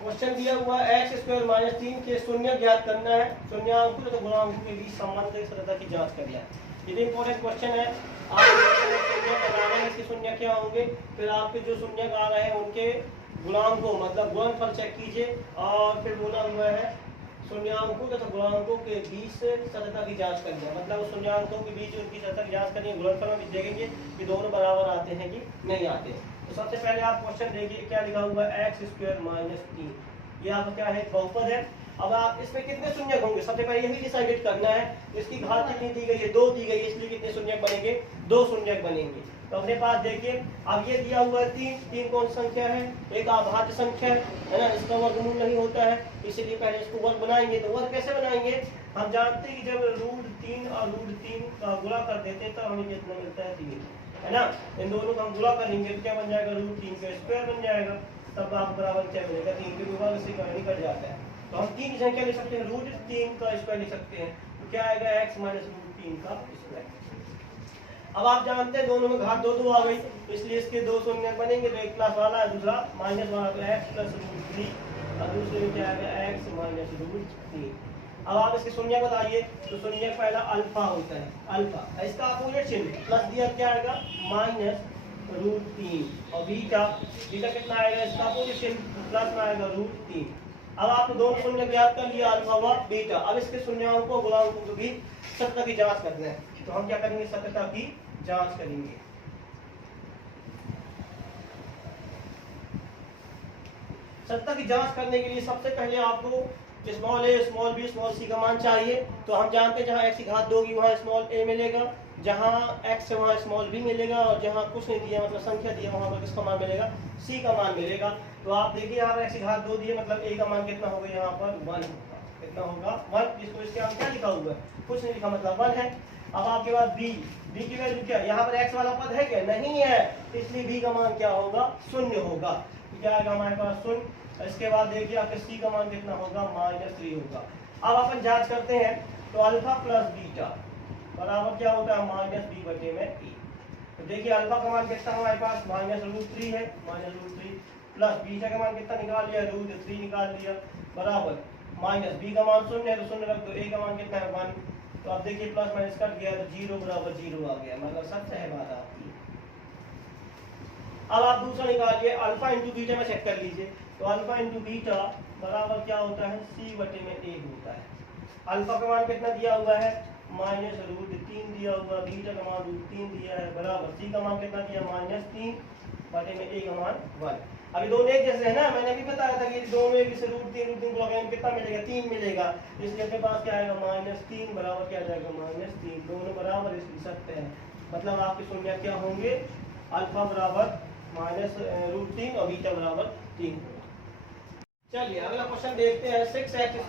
Question दिया हुआ x square minus 3 के शून्य ज्ञात करना है, शून्याङ्कों तथा गुणांकों के बीच संबंध सतह की जांच करना है। ये इंपॉर्टेंट क्वेश्चन है। आप शून्य लगाना है, इसके शून्य क्या होंगे, फिर आपके जो शून्य आ रहे हैं उनके गुणांकों मतलब गुणनफल चेक कीजिए और फिर बोला हुआ है शून्याङ्कों तथा गुणांकों के बीच सतह की जांच करनी है, मतलब शून्याङ्कों के बीच उनकी सतह की जांच करनी है। गुणनफल में भी देखेंगे कि दोनों बराबर आते हैं कि नहीं आते। तो सबसे पहले आप क्वेश्चन देखिए क्या लिखा हुआ है, एक्स स्क्वायर माइनस 3, ये आपका क्या है, बहुपद है। अब आप इसमें कितने शून्यक होंगे, सबसे पहले यही डिसाइडेड करना है। इसकी घात कितनी दी गई है, 2 दी गई है, इसलिए कितने शून्यक बनेंगे, 2 शून्यक बनेंगे। तो अपने पास देखिए अब ये दिया हुआ है 3, 3 कौन संख्या है, एक अभाज्य संख्या है ना, इसका वर्गमूल नहीं होता है, इसीलिए पहले इसको वर्ग बनाएंगे। तो वर्ग कैसे बनाएंगे, हम जानते हैं कि जब √3 और √3 का गुणा कर देते हैं तो हमें कितना मिलता है, 3, है ना। इन दोनों का हम गुणा करेंगे तो क्या बन जाएगा, √3 का स्क्वायर बन जाएगा, तब आप बराबर क्या मिलेगा, 3 के वर्ग से निकल जाता है। तो हम 3 की संख्या लिख सकते हैं, √3 का स्क्वायर लिख सकते हैं, तो क्या आएगा x माइनस √3 का स्क्वायर। अब आप जानते हैं दोनों में घात 2 2 आ गई, इसलिए इसके 2 शून्य बनेंगे, तो एक प्लस वाला है दूसरा माइनस वाला, तो x प्लस √3 और दूसरे में क्या आएगा x माइनस √3। अब आप इसके शून्य बताइए, तो शून्य पहला अल्फा होता है, अल्फा, इसका अपोजिट चिन्ह प्लस दिया क्या आएगा, माइनस √3 और बीटा, बीटा कितना आएगा, इसका अपोजिट चिन्ह प्लस में आएगा √3। अब आपने दोनों शून्य ज्ञात कर लिया, अल्फा व बीटा। अब इसके शून्याङ्कों गुणांकों को भी सतह की जांच करना है, तो हम क्या करेंगे, सतह की जांच करेंगे। सतह की जांच करने के लिए सबसे पहले आपको स्मॉल ए स्मॉल बी स्मॉल सी का मान चाहिए। तो हम जानते हैं जहां x की घात 2 होगी वहां स्मॉल a मिलेगा, जहां x है वहां स्मॉल b मिलेगा, और जहां कुछ नहीं दिया मतलब संख्या दिया वहां पर किसका मान मिलेगा, c का मान मिलेगा। तो आप देखिए यहाँ पर x की घात 2 दी है, मतलब a का मान कितना होगा, यहाँ पर 1 होगा, कितना होगा 1। इसको इसके आगे क्या लिखा हुआ है, कुछ नहीं लिखा, मतलब 1 है। अब आपके पास b की वैल्यू क्या, यहाँ पर x वाला पद है क्या, नहीं है, इसलिए b का मान क्या होगा, 0 होगा। तो क्या आएगा हमारे पास 0। इसके बाद देखिए आपके c का मान कितना होगा, -3 होगा। अब अपन जांच करते हैं, तो अल्फा प्लस बीटा बराबर क्या होता है, -b/a। तो देखिए अल्फा का मान कितना हमारे पास -√3 है, -√3 प्लस बीटा का मान कितना निकाल लिया, √3 निकाल लिया, बराबर माइनस b का मान 0 है तो 0 रख दो, a का मान कितना है 1। तो आप देखिए प्लस माइनस कट गया तो 0 बराबर 0 आ गया, मतलब सच है बात आपकी। अब आप दूसरा निकालिए, अल्फा इंटू बीटा में चेक कर लीजिए, तो अल्फा इंटू बीटा बराबर क्या होता है, c/a होता है। अल्फा का मान कितना दिया हुआ है, -√3 दिया हुआ, बीटा का मान √3 दिया है, बराबर c का मान कितना दिया, -3/a का मान 1। अभी दोनों एक जैसे है ना, मैंने भी बताया था कि दोनों एक जैसे √3 को लगाएंगे कितना मिलेगा, 3 मिलेगा, इसलिए अपने पास क्या आएगा, -3 बराबर क्या जाएगा, -3, दोनों बराबर इसलिए सकते हैं, मतलब आपके शून्य क्या होंगे, अल्फा बराबर -√3 और बीटा बराबर 3। चलिए अगला क्वेश्चन देखते हैं, 6x² -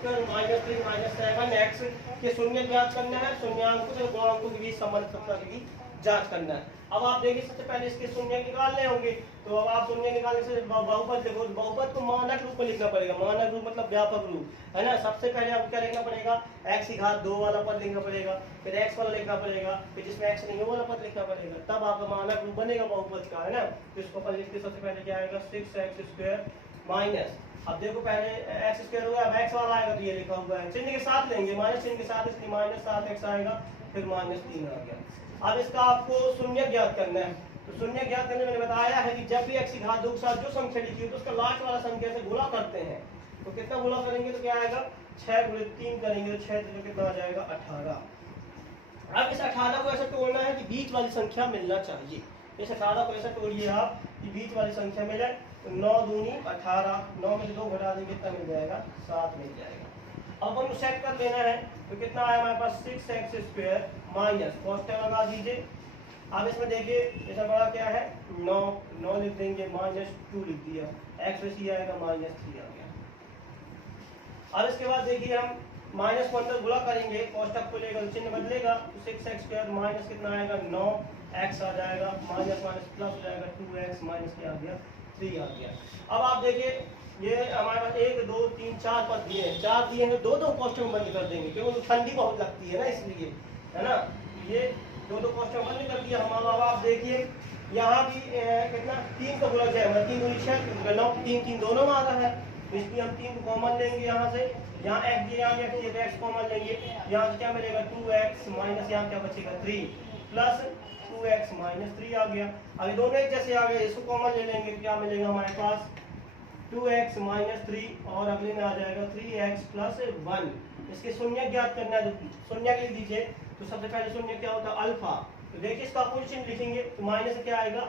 3 - 7x के शून्य ज्ञात करना है, शून्याङ्कों से गुणांकों के बीच संबंध सतह की जांच करना है। अब आप देखिए सबसे पहले इसके शून्य निकालने होंगे, तो अब आप शून्य निकालने से बहुपद देखो, बहुपद को मानक रूप में लिखना पड़ेगा, मानक रूप मतलब व्यापक रूप, है ना। सबसे पहले आपको क्या लिखना पड़ेगा, x की घात 2 वाला पद लिखना पड़ेगा, फिर x वाला लिखना पड़ेगा, फिर जिसमें x नहीं है वाला पद लिखना पड़ेगा, तब आपका मानक रूप बनेगा बहुपद का, है ना। तो इसको अपन लिखते सबसे पहले क्या आएगा, 6x² माइनस, अब देखो पहले x² होगा, अब x वाला आएगा तो ये लिखा हुआ है, चिन्ह के साथ लेंगे, माइनस चिन्ह के साथ, इसलिए -7x आएगा, फिर -3 आ गया। अब इसका आपको शून्य ज्ञात करना है, तो शून्य ज्ञात करने में मैंने बताया है कि जब भी x की घात 2 के साथ जो संख्या लिखी हो तो उसका लास्ट वाला संख्या से गुणा करते हैं। तो कितना गुणा करेंगे तो क्या आएगा, 6 × 3 करेंगे तो 6 तो कितना आ जाएगा, 18। अब इस 18 को ऐसा तोड़ना है कि बीच वाली संख्या मिलना चाहिए, इस 18 को ऐसा तोड़िए आप कि बीच वाली संख्या मिले, तो 9 दूनी 18, 9 में से 2 घटा देंगे कितना मिल जाएगा, 7 मिल जाएगा। अब हम सेट कर लेना है, तो कितना आया हमारे पास, 6x² माइनस, कोष्टक लगा दीजिए। अब इसमें देखिए इसका बड़ा क्या है, 9 लिख देंगे, -2 लिख दिया, x में c आएगा -3 आ गया। अब इसके बाद देखिए हम माइनस को अंदर गुणा करेंगे, कोष्टक को लेकर चिन्ह बदलेगा, 6x² माइनस कितना आएगा, 9x आ जाएगा, माइनस माइनस प्लस हो जाएगा, 2x माइनस क्या आ गया, 3 आ गया। अब आप देखिए ये हमारे पास 1 2 3 4 पद दिए हैं, 4 दिए हैं, 2 कोष्टक बंद कर देंगे क्योंकि ठंडी बहुत लगती है ना, इसलिए, है ना। ये 2 कोष्टक बंद कर दिया हम। अब आप देखिए यहाँ भी कितना 3 का गुणा जाएगा, 3 दूनी 6, 9 3 3 दोनों में आ रहा है, तो इसलिए हम 3 को कॉमन लेंगे यहाँ से, यहाँ x दिया, यहाँ x दिया, x कॉमन लेंगे, यहाँ से क्या मिलेगा 2x माइनस यहाँ क्या बचेगा 3 प्लस 2x माइनस 3 आ गया। अभी दोनों एक जैसे आ गए, इसको कॉमन ले लेंगे, क्या मिलेगा हमारे पास 2x माइनस 3 और अगले में आ जाएगा 3x प्लस 1। इसके शून्य ज्ञात करना है, तो शून्य लिख दीजिए। तो सबसे पहले शून्य क्या होता है अल्फा, तो देखिए इसका अपोजिशन लिखेंगे, तो माइनस से क्या आएगा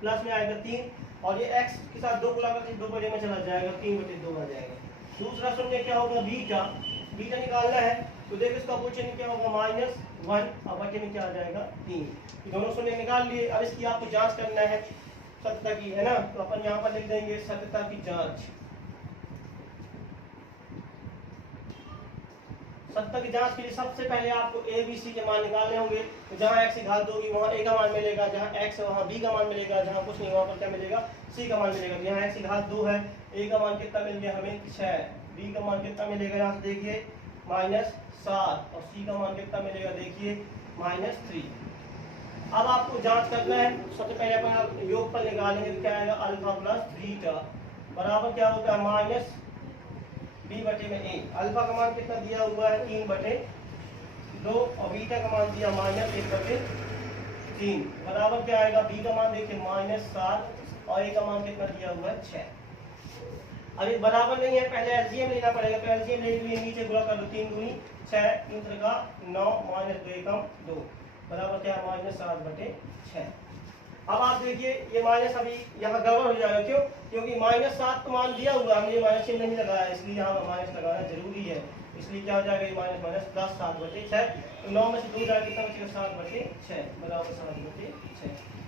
प्लस में आएगा 3 और ये x के साथ 2 गुणा करके 2 बटे में चला जाएगा, 3/2 आ जाएगा। दूसरा शून्य क्या होगा बीटा, बीटा निकालना है, तो देखिए इसका अपोजिशन क्या होगा -1 और बटे में क्या आ जाएगा 3। दोनों शून्य निकाल लिए। अब इसकी आपको जांच करना है सत्यता की, है ना, तो अपन यहाँ पर लिख देंगे सत्यता की जांच। सत्यता की जांच के लिए सबसे पहले आपको a b c के मान निकालने होंगे। तो जहाँ x की घात 2 होगी वहाँ a का मान मिलेगा, जहाँ x है वहाँ b का मान मिलेगा, जहाँ कुछ नहीं वहाँ पर क्या मिलेगा c का मान मिलेगा। तो यहाँ x की घात 2 है, a का मान कितना मिल गया हमें 6, b का मान कितना मिलेगा यहाँ से देखिए -7 और c का मान कितना मिलेगा देखिए -3। अब आपको जांच करना है, सबसे पहले अपन योगफल निकालेंगे, तो क्या आएगा अल्फा प्लस बीटा बराबर क्या होता है माइनस b बटे में a। अल्फा का मान कितना दिया हुआ है 3/2 और बीटा का मान दिया -1/3 बराबर क्या आएगा b का मान देखिए -7 और a का मान कितना दिया हुआ है 6। अब ये बराबर नहीं है, पहले एलसीएम लेना पड़ेगा, तो एलसीएम लेने के लिए नीचे गुणा कर दो, 3 दूनी 6, 3 त्रिका 9 -2 एकम 2 बराबर क्या -7/6। अब आप देखिए ये माइनस अभी यहाँ गड़बड़ हो जाएगा, क्यों? क्योंकि -7 तो मान दिया हुआ, हमने माइनस चिन्ह नहीं लगाया, इसलिए यहाँ माइनस लगाना जरूरी है। इसलिए क्या हो जाएगा ये माइनस माइनस प्लस 7/6, तो 9 में से 2 जाएगा कितना बचेगा 7/6 बराबर 7/6।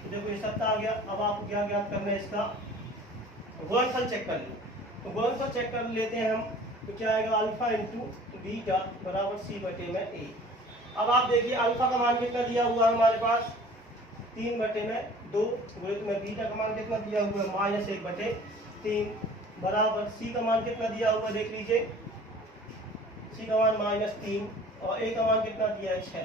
तो देखो ये सत्ता आ गया। अब आपको क्या ज्ञात करना है, इसका गुणनफल चेक कर लो। तो गुणनफल चेक कर लेते हैं हम, तो क्या आएगा अल्फा इंटू बीटा बराबर c बटे में a। अब आप देखिए अल्फा का मान कितना दिया हुआ है हमारे पास 3/2 गुणित में बीटा का मान कितना दिया हुआ है -1/3 बराबर c का मान कितना दिया हुआ देख लीजिए, c का मान -3 और a का मान कितना दिया है 6।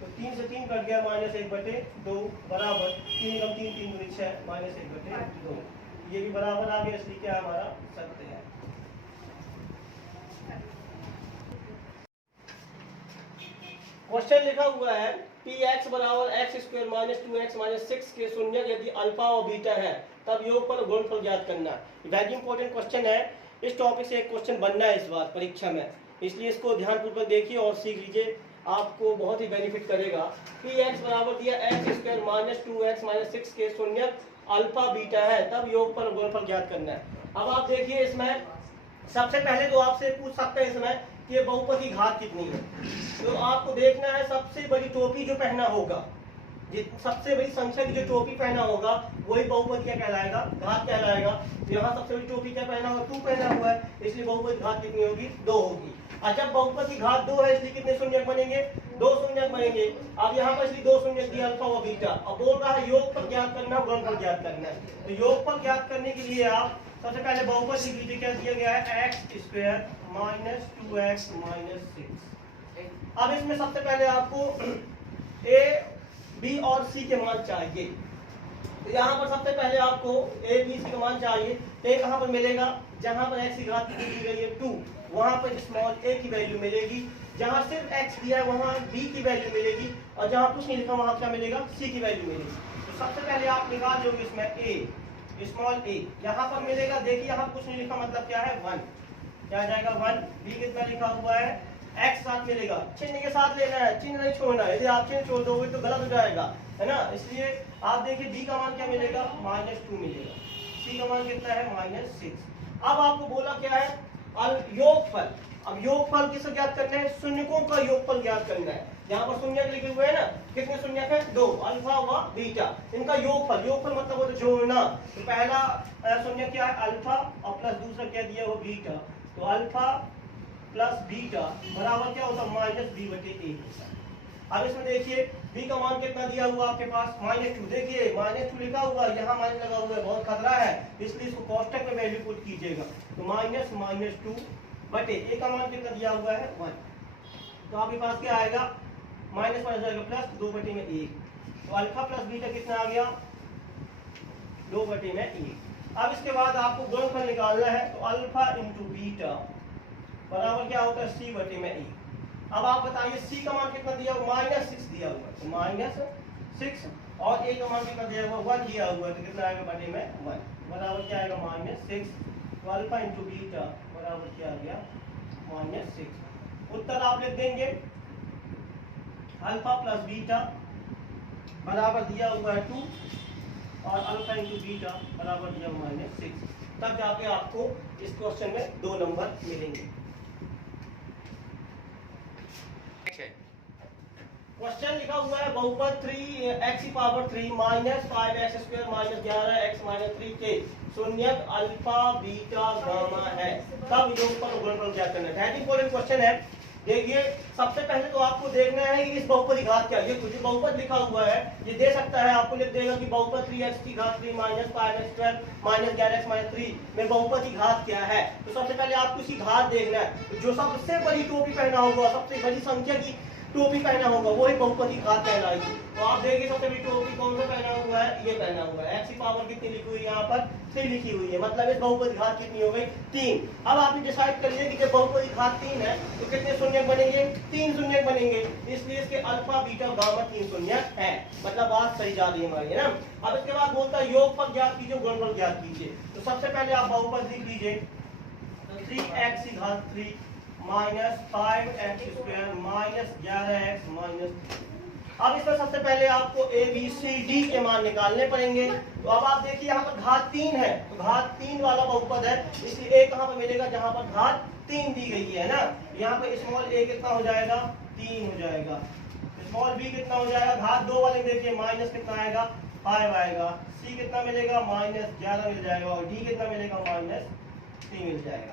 तो 3 से 3 कट गया -1/2 बराबर 3 कम 3 3 दूनी 6 -1/2। ये भी बराबर आ गया, इसलिए क्या हमारा सत्य है। क्वेश्चन लिखा हुआ है px बराबर x² - 2x - 6 के शून्य यदि अल्फा और बीटा है तब योगफल गुणनफल ज्ञात करना। वेरी इंपॉर्टेंट क्वेश्चन है, इस टॉपिक से एक क्वेश्चन बनना है इस बार परीक्षा में, इसलिए इसको ध्यानपूर्वक देखिए और सीख लीजिए, आपको बहुत ही बेनिफिट करेगा। px बराबर दिया x² - 2x - 6 के शून्य अल्फा बीटा है तब योगफल गुणनफल ज्ञात करना है। अब आप देखिए इसमें सबसे पहले तो आपसे पूछ सकते हैं इसमें कि बहुपद की घात कितनी है, तो आपको देखना है सबसे बड़ी टोपी जो पहना होगा, सबसे बड़ी संख्या की जो टोपी पहना होगा वही बहुपद क्या कहलाएगा, घात कहलाएगा। तो यहाँ सबसे बड़ी टोपी क्या पहना होगा 2 पहना हुआ है, इसलिए बहुपद घात कितनी होगी 2 होगी। और जब बहुपद की घात 2 है इसलिए कितने शून्यक बनेंगे 2 शून्यक बनेंगे। अब यहाँ पर इसलिए 2 शून्यक दिया अल्फा और बीटा। अब बोल रहा है योगफल ज्ञात करना, गुणनफल ज्ञात करना है। तो योगफल ज्ञात करने के लिए आप सबसे पहले बहुपद लिख लीजिए, क्या दिया गया है x² - 2x - 6। अब इसमें सबसे पहले आपको a b और c के मान चाहिए, तो यहाँ पर सबसे पहले आपको a b c का मान चाहिए। a कहाँ पर मिलेगा, जहाँ पर x की घात दी गई है 2 वहाँ पर स्मॉल a की वैल्यू मिलेगी, जहाँ सिर्फ x दिया है वहाँ b की वैल्यू मिलेगी, और जहाँ कुछ नहीं लिखा वहाँ क्या मिलेगा c की वैल्यू मिलेगी। तो सबसे पहले आप निकाल दोगे इसमें a स्मॉल a यहाँ पर मिलेगा, देखिए यहाँ कुछ नहीं लिखा मतलब क्या है 1, क्या आ जाएगा 1। b कितना लिखा हुआ है x साथ मिलेगा, चिन्ह के साथ लेना है, चिन्ह नहीं छोड़ना है, यदि आप चिन्ह छोड़ दोगे तो गलत हो जाएगा, है ना। इसलिए आप देखिए b का मान क्या मिलेगा -2 मिलेगा, c का मान कितना है -6। अब आपको बोला क्या है योगफल। अब योगफल किसे ज्ञात करना है, शून्यकों का योगफल ज्ञात करना है। यहाँ पर शून्यक लिखे हुए हैं ना, कितने शून्यक है 2, अल्फा व बीटा, इनका योगफल, योगफल मतलब होता है जोड़ना। तो पहला शून्यक क्या है अल्फा और प्लस दूसरा क्या दिया वो बीटा, तो अल्फा प्लस बीटा बराबर क्या होता है -b/a। अब इसमें देखिए b का मान कितना दिया हुआ आपके पास -2, देखिए -2 लिखा हुआ है, यहाँ माइनस लगा हुआ है, बहुत खतरा है, इसलिए इसको कोष्टक में वैल्यू पुट कीजिएगा। तो -2/a का मान कितना दिया हुआ है 1, तो आपके पास क्या आएगा माइनस माइनस जाएगा प्लस 2/1। तो अल्फा प्लस बीटा कितना आ गया 2/1। अब इसके बाद आपको गुणनफल निकालना है, तो अल्फा इंटू बीटा बराबर क्या होता है सी बटे में ए। अब आप बताइए सी का मान कितना दिया हुआ, -6 दिया हुआ है, तो -6 और ए का मान कितना दिया हुआ 1 दिया हुआ है, तो कितना आएगा बटे में 1 बराबर क्या आएगा -6। तो अल्फा इंटू बीटा बराबर क्या आ गया -6। उत्तर आप लिख देंगे अल्फा प्लस बीटा बराबर दिया हुआ है 2 और अल्फा इंटू बीटा बराबर दिया हुआ है -6। तब जाके आपको इस क्वेश्चन में 2 नंबर मिलेंगे। क्वेश्चन लिखा हुआ है बहुपद 3x की पावर 3 -5x स्क्वायर -11x 3 के शून्यक अल्फा बीटा गामा है, तब योगफल और गुणनफल क्या करना है। बहुत इंपॉर्टेंट क्वेश्चन है। देखिए सबसे पहले तो आपको देखना है कि इस बहुपद की घात क्या है। ये कुछ बहुपद लिखा हुआ है, ये दे सकता है आपको लिख देगा कि बहुपद 3x की घात 3 -5x स्क्वायर -11x 3 में बहुपद की घात क्या है। तो सबसे पहले आपको इसकी घात देखना है। जो सबसे बड़ी टोपी पहना होगा, सबसे बड़ी संख्या की टोपी पहना होगा, वो ही बहुपद की घात कहलाएगी। तो आप देखिए सबसे बड़ी टोपी कौन सा पहना हुआ है, ये पहना हुआ है। x की पावर कितनी लिखी हुई है, यहाँ पर 3 लिखी हुई है, मतलब इस बहुपद की घात कितनी हो गई 3। अब आपने डिसाइड कर लिया कि जब बहुपद की घात 3 है तो कितने शून्यक बनेंगे, 3 शून्यक बनेंगे, इसलिए इसके अल्फा बीटा गामा 3 शून्यक है, मतलब बात सही जा रही है हमारी, है ना। अब इसके बाद बोलता है योगफल ज्ञात कीजिए, गुणनफल ज्ञात कीजिए। तो सबसे पहले आप बहुपद लिख लीजिए, तो 3x की घात 3 -5x स्क्वायर -11x अब इसमें सबसे पहले आपको ए बी सी डी के मान निकालने पड़ेंगे। तो अब आप देखिए यहाँ पर घात 3 है, तो घात 3 वाला बहुपद है, इसलिए ए कहाँ पर मिलेगा, जहाँ पर घात 3 दी गई है ना। यहाँ पर स्मॉल ए कितना हो जाएगा 3 हो जाएगा, स्मॉल बी कितना हो जाएगा, घात 2 वाले देखिए माइनस कितना आएगा 5 आएगा, सी कितना मिलेगा -11 मिल जाएगा और डी कितना मिलेगा -3 मिल जाएगा।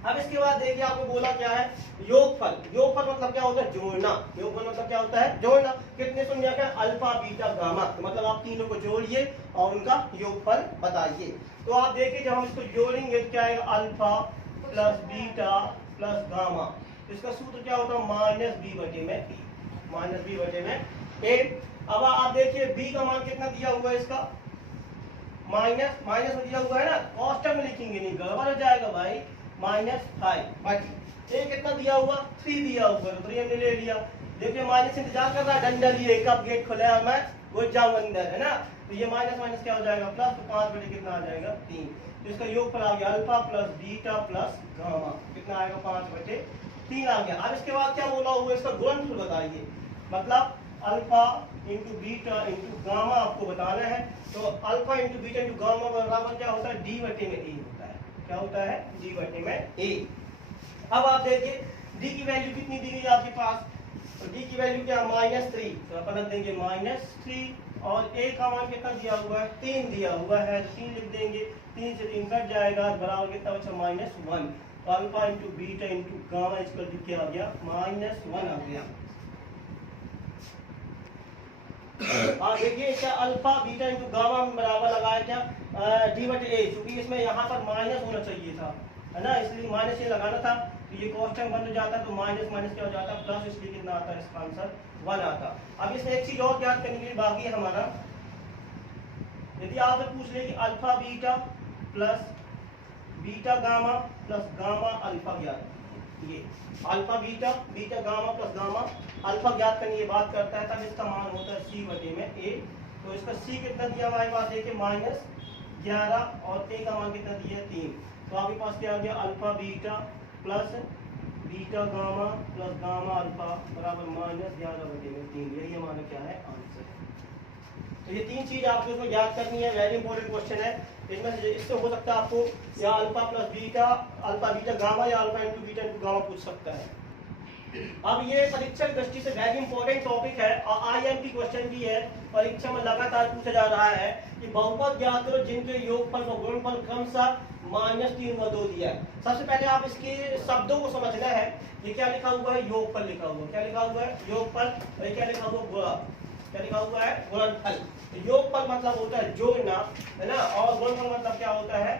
अब इसके बाद देखिए आपको बोला क्या है योगफल। योगफल मतलब क्या होता है, जोड़ना। योगफल मतलब क्या होता है, जोड़ना। कितने शून्यक है, अल्फा बीटा गामा, मतलब आप तीनों को जोड़िए और उनका योगफल बताइए। तो आप देखिए जब हम इसको जोड़ेंगे क्या आएगा, alpha plus beta plus gamma. इसका सूत्र क्या होता है -b बटे में a, -b बटे में a। अब आप देखिए b का मान कितना दिया हुआ है, इसका माइनस में दिया हुआ है ना, कांस्टेंट में लिखेंगे नहीं, गड़बड़ हो जाएगा भाई। -5 बटे ए कितना दिया हुआ 3 दिया हुआ, तो 3 हमने ले लिया। देखिए माइनस इंतजार कर रहा है, डंडा लिए कब गेट खुला है, मैं वो जाऊँ अंदर, है ना। तो ये माइनस क्या हो जाएगा प्लस, तो 5 बटे कितना आ जाएगा 3। तो इसका योगफल आ गया alpha plus beta plus gamma, कितना आएगा 5 बटे 3 आ गया। अब इसके बाद क्या बोला हुआ, इसका गुणनफल बताइए, मतलब alpha into beta into gamma आपको बताना है। तो alpha into beta into gamma बराबर क्या होता है, डी बटे में ए होता है। क्या होता है, डी बटे में ए। अब आप देखिए डी की वैल्यू कितनी दी गई आपके पास, तो डी की वैल्यू क्या -3, तो अपन रख देंगे -3 और ए का मान कितना दिया हुआ है 3 दिया हुआ है, तो 3 लिख देंगे, 3 से 3 कट जाएगा, बराबर कितना बचा -1। तो alpha into beta into gamma इसका क्या आ गया -1 आ गया। और देखिए क्या अल्फा बीटा इंटू गामा में बराबर लगाया क्या डी बटे ए, क्योंकि इसमें यहाँ पर माइनस होना चाहिए था, है ना, इसलिए माइनस ये लगाना था। तो ये कांस्टेंट बन जाता, तो माइनस क्या हो जाता प्लस, इसलिए कितना आता है, इसका आंसर 1 आता। अब इसमें एक चीज और याद करने के लिए बाकी है हमारा, यदि आपसे पूछ ले कि alpha beta plus beta gamma plus gamma alpha ज्ञात, ये alpha beta beta gamma plus gamma alpha ज्ञात करने की बात करता है, तब इसका मान होता है सी बटे में ए। तो इसका सी कितना दिया हमारे पास, देखिए -11 और ए का मान कितना दिया 3। तो आपके पास क्या आ गया, alpha beta plus beta gamma plus gamma alpha बराबर -11 बटे में 3। यही हमारा क्या है आंसर। तो ये 3 चीज आपको इसमें याद करनी है, वेरी इंपॉर्टेंट क्वेश्चन है। इसमें से इससे हो सकता है आपको या alpha plus beta, alpha beta gamma या alpha into beta into gamma पूछ सकता है। अब ये परीक्षा की दृष्टि से वेरी इंपॉर्टेंट टॉपिक है और आईएमपी क्वेश्चन भी है, परीक्षा में लगातार पूछा जा रहा है कि बहुपद ज्ञात करो जिनके योगफल व गुणनफल क्रमशः -3 व 2 दिया है। सबसे पहले आप इसके शब्दों को समझना है। ये क्या लिखा हुआ है, योगफल लिखा हुआ है, क्या लिखा हुआ है योगफल, और क्या लिखा हुआ गुणा, क्या लिखा हुआ है गुणनफल। तो योगफल मतलब होता है जोड़ना, है ना, और गुणनफल मतलब क्या होता है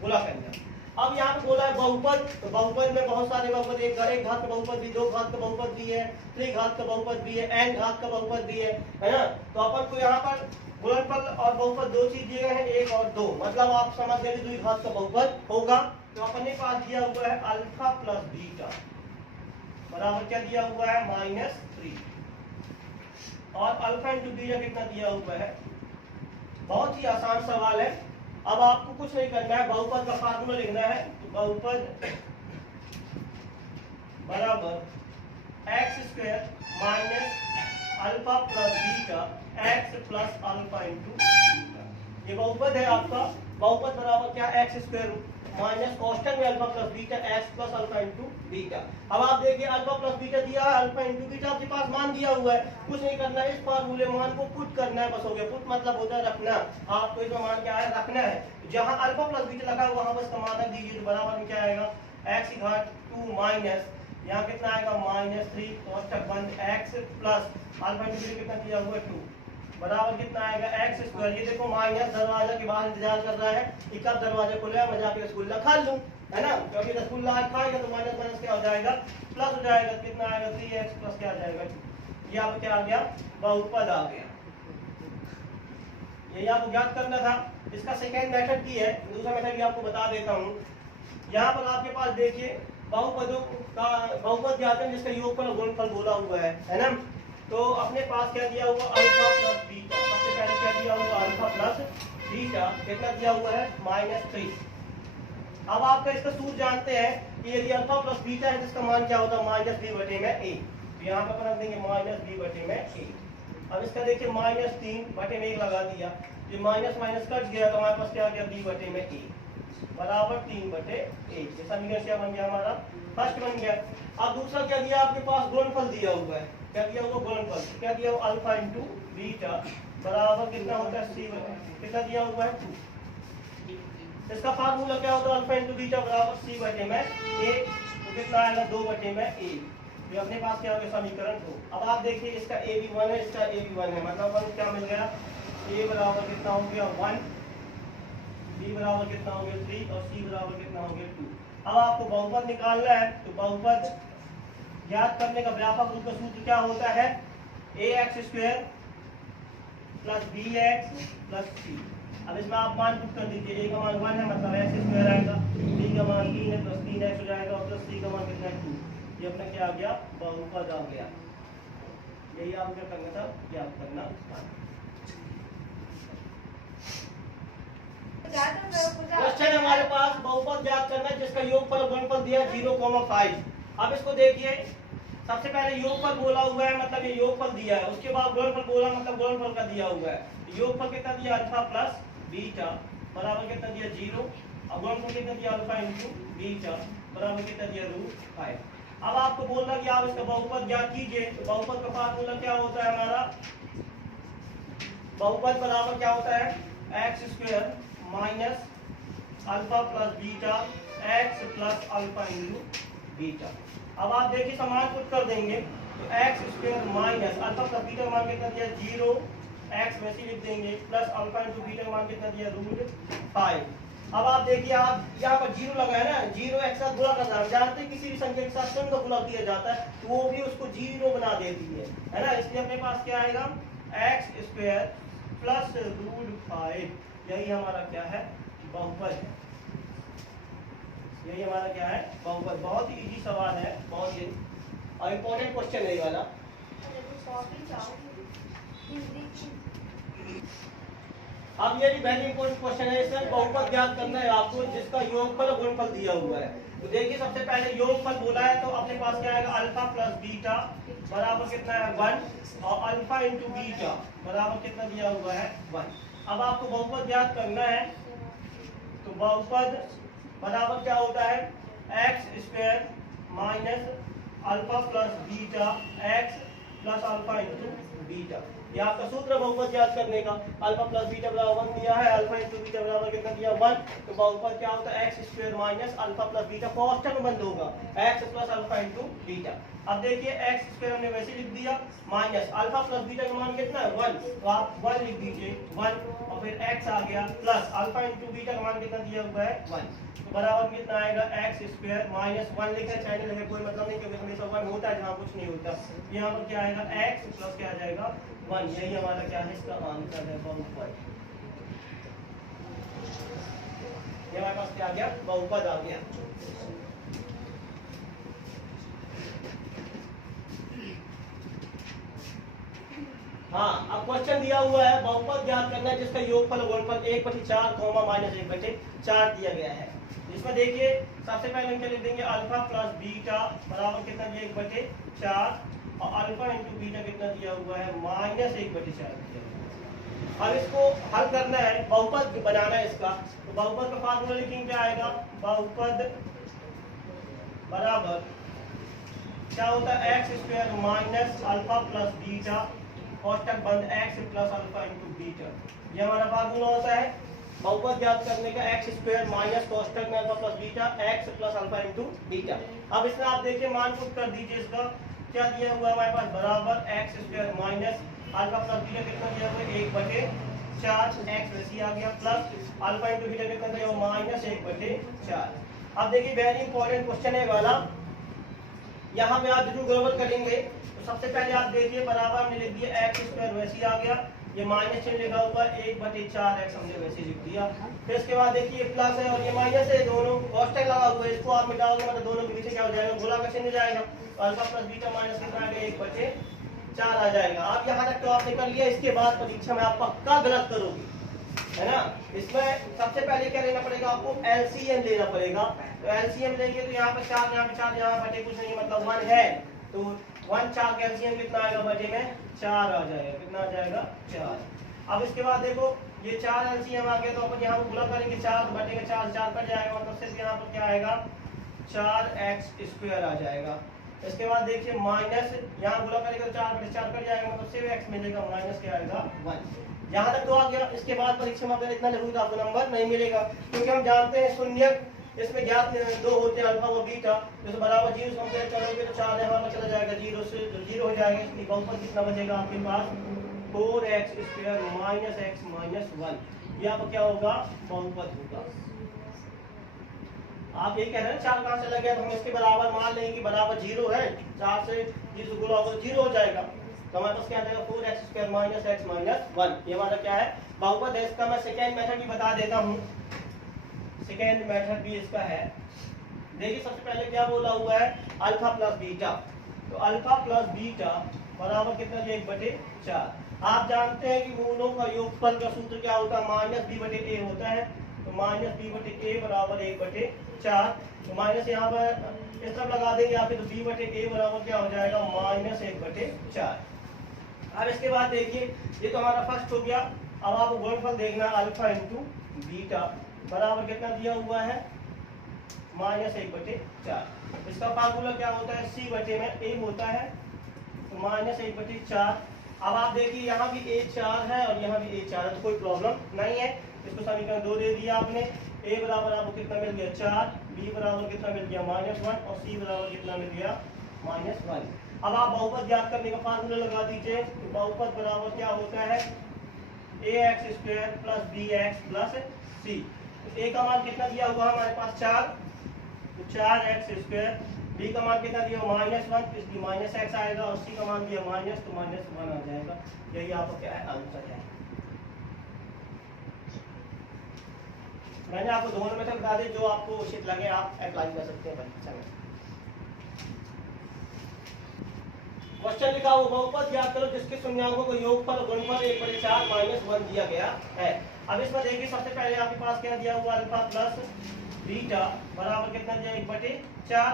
गुणा करना। अब यहाँ पे बोला है बहुपद, तो बहुपद में बहुत सारे बहुपद, एक घात का बहुपद भी, 2 घात का बहुपद भी है, 3 घात का बहुपद भी है, n घात का बहुपद भी है ना। तो अपन को यहाँ पर गुणनफल और बहुपद दो चीज दिए गए हैं, 1 और 2, मतलब आप समझ गए 2 घात का बहुपद होगा। तो अपन ने पास दिया हुआ है अल्फा प्लस बीटा बराबर क्या दिया हुआ है -3, और अल्फा इंटू बीटा कितना दिया हुआ है। बहुत ही आसान सवाल है। अब आपको कुछ नहीं करना है, बहुपद का फार्मूला लिखना है। तो बहुपद बराबर x square minus alpha plus beta x plus alpha into beta. ये बहुपद है आपका। बहुपद बराबर क्या, एक्स स्क्वायर माइनस कोष्टक में alpha plus beta x plus alpha into beta. अब आप देखिए अल्फा प्लस बीटा दिया है, अल्फा इंटू बीटा आपके पास मान दिया हुआ है, कुछ नहीं करना है, इस फार्मूले मान को पुट करना है, बस हो गया। पुट मतलब होता है रखना। आपको इसमें मान क्या है, रखना है। जहां अल्फा प्लस बीटा लगा वहां बस का मान दीजिए। तो बराबर में क्या आएगा, एक्स की घात 2 माइनस यहाँ कितना आएगा -3 कोष्टक बंद x plus alpha into beta कितना दिया हुआ है 2 बराबर कितना आएगा एक्स स्क्वायर। ये देखो माइनस दरवाजा के बाहर इंतजार कर रहा है कि कब दरवाजा खुले, मैं जाके रसगुल्ला खा लूं, है ना। क्योंकि रसगुल्ला खाएगा तो माइनस माइनस क्या हो जाएगा, प्लस हो जाएगा। कितना आएगा 3x प्लस क्या आ जाएगा 2। ये आपको क्या आ गया, बहुपद आ गया। ये आपको ज्ञात करना था। इसका सेकेंड मेथड की है, दूसरा मेथड भी आपको बता देता हूँ। यहाँ पर आपके पास देखिए बहुपदों का बहुपद ज्ञात है जिसका योगफल और गुणनफल बोला हुआ है ना। तो अपने पास क्या दिया हुआ, अल्फा प्लस बीटा। सबसे पहले क्या दिया हुआ, अल्फा प्लस बीटा कितना दिया हुआ है -3। अब आपका इसका सूत्र जानते हैं कि यदि अल्फा प्लस बीटा है तो इसका मान क्या होता है -b/a। तो यहाँ पर अपन रख देंगे -b/a। अब इसका देखिए -3/1 लगा दिया, ये माइनस माइनस कट गया तो हमारे पास क्या आ गया b/a बराबर 3/1। ये समीकरण क्या बन गया, हमारा फर्स्ट बन गया। अब दूसरा क्या दिया आपके पास, गुणनफल दिया हुआ है। क्या दिया हुआ, गुणनफल क्या दिया हुआ, अल्फा इंटू बीटा बराबर कितना होता है c, कितना दिया हुआ है 2। इसका फार्मूला क्या होता है, अल्फा इंटू बीटा बराबर c/a। तो कितना आएगा 2/a। ये अपने पास क्या हो गया, समीकरण 2। अब आप देखिए इसका a भी 1 है, इसका a भी 1 है, मतलब अपन क्या मिल गया, a बराबर कितना हो गया 1, b बराबर कितना हो गया 3 और c बराबर कितना हो गया 2। अब आपको बहुपद निकालना है। तो बहुपद ज्ञात करने का व्यापक रूप का सूत्र क्या होता है, ax square plus bx plus c। अब इसमें आप मान पुट कर दीजिए। a का मान 1 है मतलब x स्क्वायर आएगा, b का मान 3 है प्लस 3x हो जाएगा और प्लस c का मान कितना है 2। ये अपना क्या आ गया, बहुपद आ गया। यही आप क्या करना था, ज्ञात करना था। क्वेश्चन हमारे पास बहुपद ज्ञात करना है जिसका योगफल और गुणनफल दिया है 0,5। अब इसको देखिए, सबसे पहले योगफल बोला हुआ है मतलब ये योगफल दिया है, उसके बाद गुणनफल बोला मतलब गुणनफल का दिया हुआ है। योगफल कितना दिया, अल्फा प्लस बीटा बराबर कितना दिया 0, और गुणनफल कितना दिया अल्फा इंटू बीटा बराबर कितना दिया √5। अब आपको बोलना कि आप इसका बहुपद ज्ञात कीजिए। तो बहुपद का फार्मूला क्या होता है हमारा, बहुपद बराबर क्या होता है, x square minus alpha plus beta x plus alpha into beta. अब आप देखिए समान पुट कर देंगे। तो x square minus alpha plus beta मान कितना दिया 0, एक्स वैसे लिख देंगे, प्लस अल्फा इंटू बीटा मान कितना दिया √5। अब आप देखिए, आप यहाँ पर 0 लगा है ना, 0 एक साथ गुणा करना है। जानते हैं किसी भी संख्या के साथ स्वयं का गुणा किया जाता है तो वो भी उसको 0 बना देती है ना। इसलिए अपने पास क्या आएगा, एक्स स्क्वायर प्लस √5। यही हमारा क्या है, बहुपद है। यही हमारा क्या है, बहुपद। बहुत ही इजी सवाल है, बहुत ही और इम्पोर्टेंट क्वेश्चन है ये वाला। अब ये भी वेरी इंपॉर्टेंट क्वेश्चन है। इसमें बहुपद ज्ञात करना है आपको जिसका योगफल और गुणनफल दिया हुआ है। तो देखिए सबसे पहले योगफल बोला है तो अपने पास क्या आएगा, अल्फा प्लस बीटा बराबर कितना है 1, और अल्फा इंटू बीटा बराबर कितना दिया हुआ है 1। अब आपको बहुपद ज्ञात करना है। तो बहुपद बराबर क्या होता है, x square minus alpha plus beta x plus alpha into beta. ये आपका सूत्र बहुपद ज्ञात करने का। अल्फा प्लस बीटा बराबर 1 दिया है, अल्फा इंटू बीटा बराबर कितना दिया 1, तो बहुपद क्या होता है x square minus alpha plus beta कोष्ठक में बंद होगा x plus alpha into beta. अब देखिए x स्क्वायर हमने वैसे लिख दिया माइनस अल्फा प्लस बीटा का मान कितना है 1, तो आप 1 लिख दीजिए 1, और फिर x आ गया प्लस अल्फा इंटू बीटा का मान कितना दिया हुआ है 1, तो बराबर कितना आएगा x स्क्वायर माइनस 1 लिखे चाहे लिखे कोई मतलब नहीं, क्योंकि हमेशा 1 होता है जहाँ कुछ नहीं होता। यहाँ पर क्या आएगा x प्लस क्या आ जाएगा 1, यही हमारा क्या है इसका आंसर है बहुपद। ये हमारे पास क्या आ गया बहुपद आ गया। हाँ, अब क्वेश्चन दिया हुआ है बहुपद ज्ञात करना है जिसका योगफल गुणनफल 1/4 -1/4 दिया गया है। इसमें देखिए सबसे पहले हम क्या लिख देंगे अल्फा प्लस बीटा बराबर कितना दिया 1/4, और अल्फा इंटू बीटा कितना दिया हुआ है -1/4 दिया हुआ है। अब इसको हल करना है, बहुपद बनाना है इसका, तो बहुपद का फार्मूला लिखेंगे क्या आएगा, बहुपद बराबर क्या होता है x square minus alpha plus beta कोष्ठक बंद x plus alpha into beta. ये हमारा फार्मूला होता है बहुपद ज्ञात करने का, एक्स स्क्वायर माइनस कोष्ठक में alpha plus beta x plus alpha into beta. अब इसमें आप देखिए मान पुट कर दीजिए, इसका क्या दिया हुआ है हमारे पास बराबर x square minus alpha plus beta कितना दिया हुआ है 1/4, x वैसे आ गया प्लस अल्फा इंटू बीटा कितना दिया हुआ -1/4। अब देखिए वेरी इंपॉर्टेंट क्वेश्चन है वाला, यहाँ पे आप जरूर गड़बड़ करेंगे। तो सबसे पहले आप देखिए बराबर हमने लिख दिया एक्स स्क्वायर वैसे आ गया, ये माइनस चिन्ह लिखा हुआ 1/4 x हमने वैसे लिख दिया। फिर इसके बाद देखिए प्लस है और ये माइनस है, दोनों कोष्ठक लगा हुआ है, इसको आप मिटाओगे मतलब दोनों के बीच क्या हो जाएगा गोला का चिन्ह जाएगा, तो अल्फा प्लस बीटा माइनस कितना आ गया 1/4 आ जाएगा। आप यहाँ तक तो आपने कर लिया, इसके बाद परीक्षा में आप पक्का गलत करोगे, है ना। इसमें सबसे पहले क्या लेना पड़ेगा आपको एलसीएम लेना पड़ेगा, तो एलसीएम लेंगे तो यहाँ पर 4 यहाँ पे 4 यहाँ बटे कुछ नहीं मतलब 1 है, तो 1 4 का एलसीएम कितना आएगा बटे में 4 आ जाएगा, कितना आ जाएगा 4। अब इसके बाद देखो ये 4 एलसीएम आ गया, तो अपन यहाँ गुणा करेंगे 4 बटे में 4 4 कट जाएगा, मतलब सिर्फ यहाँ पर क्या आएगा 4x स्क्वायर आ जाएगा। इसके बाद देखिए माइनस यहाँ गुणा करेंगे तो 4 बटे 4 कट जाएगा, मतलब सिर्फ x मिलेगा माइनस क्या आएगा 1। यहाँ तक तो आ गया। इसके बाद परीक्षा में अगर इतना लिखूंगा तो आपको नंबर नहीं मिलेगा, क्योंकि हम जानते हैं शून्य इसमें ज्ञात दो होते हैं अल्फा व बीटा, तो बराबर 0 से कंपेयर करोगे तो 4 यहाँ पर चला जाएगा, 0 से 0 हो जाएगा, इसलिए बहुपद कितना बचेगा आपके पास 4x square minus x minus 1। यहाँ पर क्या होगा बहुपद होगा। आप ये कह रहे हैं 4 कहाँ से लग गया, तो हम इसके बराबर मान लेंगे कि बराबर 0 है, 4 से 0 गुणा होगा 0 हो जाएगा, तो हमारे पास क्या आ जाएगा 4x square minus x minus 1। ये हमारा क्या है बहुपद है। इसका मैं सेकेंड मेथड भी बता देता हूँ, सेकेंड मेथड भी इसका है। देखिए सबसे पहले क्या बोला हुआ है अल्फा प्लस बीटा, तो अल्फा प्लस बीटा बराबर कितना दिया 1/4। आप जानते हैं कि मूलों का योगफल का सूत्र क्या होता है -b/a होता है, तो -b/a बराबर 1/4, तो माइनस यहाँ पर इस तरफ लगा देंगे आप, तो b/a बराबर क्या हो जाएगा -1/4। अब इसके बाद देखिए ये तो हमारा फर्स्ट हो गया। अब आपको गुणनफल देखना अल्फा इंटू बीटा बराबर कितना दिया हुआ है -1/4। इसका फार्मूला क्या होता है c/a होता है, तो -1/4। अब आप देखिए यहाँ भी a 4 है और यहाँ भी a 4 है, तो कोई प्रॉब्लम नहीं है। इसको समीकरण 2 दे दिया आपने, a बराबर आपको कितना मिल गया 4, b बराबर कितना मिल गया -1 और c बराबर कितना मिल गया -1। अब आप बहुपद ज्ञात करने का फार्मूला लगा दीजिए, तो बहुपद बराबर क्या होता है ax square plus bx plus c। तो a का मान कितना दिया हुआ हमारे पास 4, तो 4x स्क्वायर, b का मान कितना दिया -1, तो इसलिए -x आएगा, और c का मान दिया माइनस, तो -1 आ जाएगा। यही आपका क्या है आंसर है। मैंने आपको दोनों मेथड बता दी, जो आपको उचित लगे आप अप्लाई कर सकते हैं परीक्षा में। क्वेश्चन लिखा हुआ बहुपद ज्ञात करो जिसके शून्यांकों को योगफल गुणनफल 1/4 -1 दिया गया है। अब इसमें देखिए सबसे पहले आपके पास क्या दिया हुआ अल्फा प्लस बीटा बराबर कितना दिया 1/4।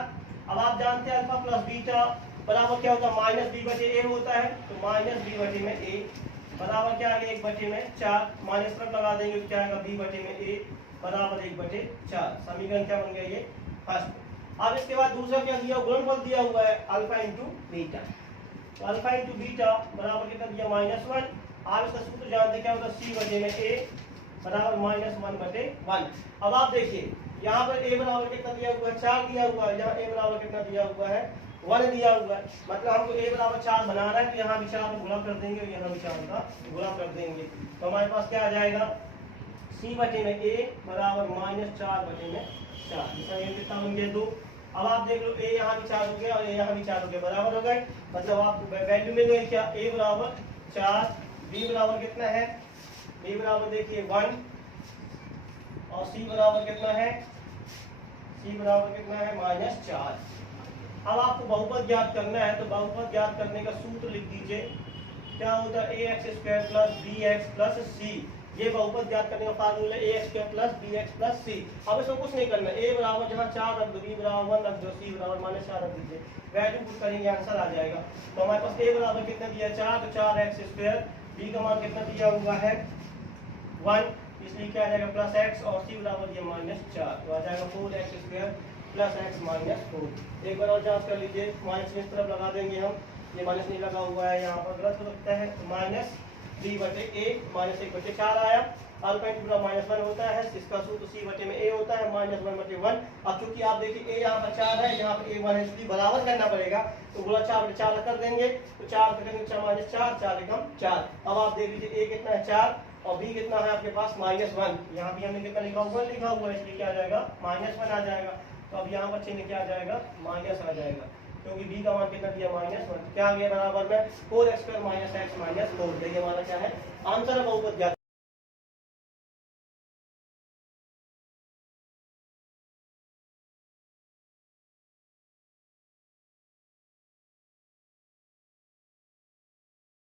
अब आप जानते हैं अल्फा प्लस बीटा बराबर क्या होता है -b/a होता है, तो -b/a बराबर क्या आ गया 1/4, माइनस तरफ लगा देंगे तो क्या आएगा b/a बराबर 1/4। समीकरण क्या बन गया ये फर्स्ट। अब इसके बाद दूसरा क्या दिया गुणनफल दिया हुआ है अल्फा इंटू बीटा, तो अल्फा इंटू बीटा बराबर कितना दिया -1। आप इसका सूत्र जानते क्या होता है, सी बटे में ए बराबर -1/1। अब आप देखिए यहाँ पर ए बराबर कितना दिया हुआ है, 4 दिया हुआ है, यहाँ ए बराबर कितना दिया हुआ है, 1 दिया हुआ है। मतलब हमको ए बराबर 4 बनाना है, तो यहाँ भी 4 गुणा कर देंगे और यहाँ भी 4 का गुणा कर देंगे। तो हमारे पास क्या आ जाएगा, सी बटे में ए बराबर -4/4। इसका ये कितना बन गया 2। अब आप देख लो ए यहाँ भी 4 हो गया और ए यहाँ भी 4 हो गया, बराबर हो गए। मतलब आपको वैल्यू मिल गई क्या, ए बराबर 4, बी बराबर कितना है, बी बराबर देखिए 1 और सी बराबर कितना है, सी बराबर कितना है -4। अब आपको बहुपद ज्ञात करना है, तो बहुपद ज्ञात करने का सूत्र लिख दीजिए। क्या होता है, ax² + bx + c। ये बहुपद ज्ञात करने का फार्मूला ax² + bx + c। अब इसको कुछ नहीं करना, a बराबर जहाँ 4 रख दो, b बराबर 1 रख दो, c बराबर -4 रख दीजिए, वैल्यू पुट करेंगे आंसर आ जाएगा। तो हमारे पास a बराबर कितना दिया है 4, तो 4x², b का मान कितना दिया हुआ है 1, इसलिए क्या आ जाएगा +x और c बराबर दिया -4, तो आ जाएगा 4x² + x -4। एक बार और जांच कर लीजिए, माइनस इस तरफ लगा देंगे हम, ये माइनस नहीं लगा हुआ है, यहाँ पर गलत हो सकता है। -3/1 -1/4 आया। अल्फा इंटू -1 होता है, इसका सूत्र सी बटे में ए होता है -1/1। अब चूंकि आप देखिए ए यहाँ पर 4 है, यहाँ पर a1 है, इसलिए बराबर करना पड़ेगा, तो गुणा 4/4 कर देंगे, तो 4 करेंगे 4 -4, 4 एकम 4। अब आप देख लीजिए a कितना है 4 और b कितना है आपके पास -1। यहाँ भी हमने कितना लिखा हुआ, लिखा हुआ है, इसलिए क्या आ जाएगा -1 आ जाएगा। तो अब यहाँ पर चिन्ह क्या आ जाएगा, माइनस आ जाएगा, क्योंकि b का मान कितना दिया -1। क्या आ गया बराबर में 4x² - x -4। देखिए हमारा क्या है आंसर है बहुपद ज्ञात।